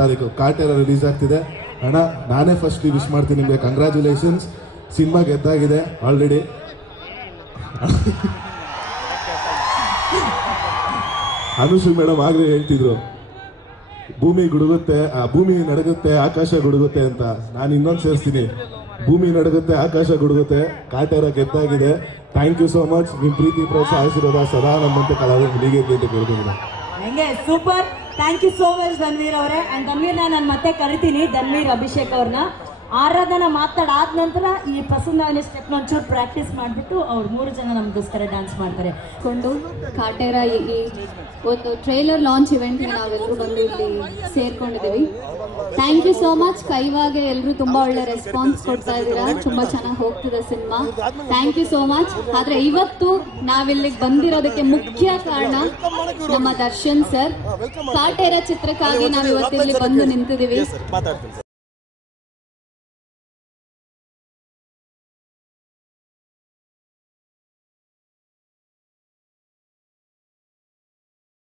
ತಾರೀಕು ಕಾಟೇರ ರಿಲೀಸ್ ಆಗ್ತಿದೆ ಅಣ್ಣ. ನಾನೇ ಫಸ್ಟ್ ವಿಶ್ ಮಾಡ್ತೀನಿ ನಿಮಗೆ, ಕಂಗ್ರ್ಯಾಚುಲೇಷನ್ಸ್. ಸಿನಿಮಾ ಗೆದ್ದಾಗಿದೆ ಆಲ್ರೆಡಿ. ಅನುಶ್ರೀ ಮೇಡಮ್ ಆಗ್ಲೇ ಹೇಳ್ತಿದ್ರು ಭೂಮಿ ನಡಗುತ್ತೆ ಆಕಾಶ ಗುಡುಗುತ್ತೆ ಅಂತ. ನಾನು ಇನ್ನೊಂದು ಸೇರಿಸ್ತೀನಿ, ಭೂಮಿ ನಡಗುತ್ತೆ ಆಕಾಶ ಗುಡುಗುತ್ತೆ, ಕಾಟೇರ ಗೆದ್ದಾಗಿದೆ. Thank you so much. ನಿಮ್ ಪ್ರೀತಿ ಪ್ರೋತ್ಸಾಹ ಆಶೀರ್ವಾದ ಸದಾ ನಮ್ಮಂತೆ ಕಲಾವಿದರು ಹೀಗೆ ಅಂತ ಕೇಳ್ಕೊಂಡಿದ್ದೀನಿ. ಹೆಂಗೆ super. Thank you so much Dhanveer ಅವರೇ. ಅಂಡ್ ಧನ್ವೀರ್ನ ನಾನು ಮತ್ತೆ ಕರಿತೀನಿ, ಧನ್ವೀರ್ ಅಭಿಷೇಕ್ ಅವ್ರನ್ನ. ಆರಾಧನಾ ಮಾತಾಡಾದ ನಂತರ ಈ ಪ್ರಸನ್ನ ಸ್ಟೆಪ್ ಒಂಚೂರು ಪ್ರಾಕ್ಟೀಸ್ ಮಾಡಿಬಿಟ್ಟು ಅವ್ರು 3 ಜನ ನಮಗೋಸ್ಕರ ಡ್ಯಾನ್ಸ್ ಮಾಡ್ತಾರೆ. ಕೊಂಡು ಕಾಟೇರ ಈ ಒಂದು ಟ್ರೈಲರ್ ಲಾಂಚ್ ಇವೆಂಟ್ಗೆ ನಾವೆಲ್ಲರೂ ಬಂದು ಇಲ್ಲಿ ಸೇರ್ಕೊಂಡಿದ್ದೀವಿ. Thank you so much. ಕೈವಾಗೆ ಎಲ್ಲರೂ ತುಂಬಾ ಒಳ್ಳೆ ರೆಸ್ಪಾನ್ಸ್ ಕೊಡ್ತಾ ಇದ್ದೀರಾ, ತುಂಬಾ ಚೆನ್ನಾಗಿ ಹೋಗ್ತಿದೆ cinema. Thank you so much. ಆದ್ರೆ ಇವತ್ತು ನಾವಿಲ್ಲಿಗೆ ಬಂದಿರೋದಕ್ಕೆ ಮುಖ್ಯ ಕಾರಣ ನಮ್ಮ ದರ್ಶನ್ ಸರ್. ಕಾಟೇರ ಚಿತ್ರಕ್ಕಾಗಿ ನಾವು ಇವತ್ತಿಲ್ಲಿ ಬಂದು ನಿಂತಿದ್ದೀವಿ.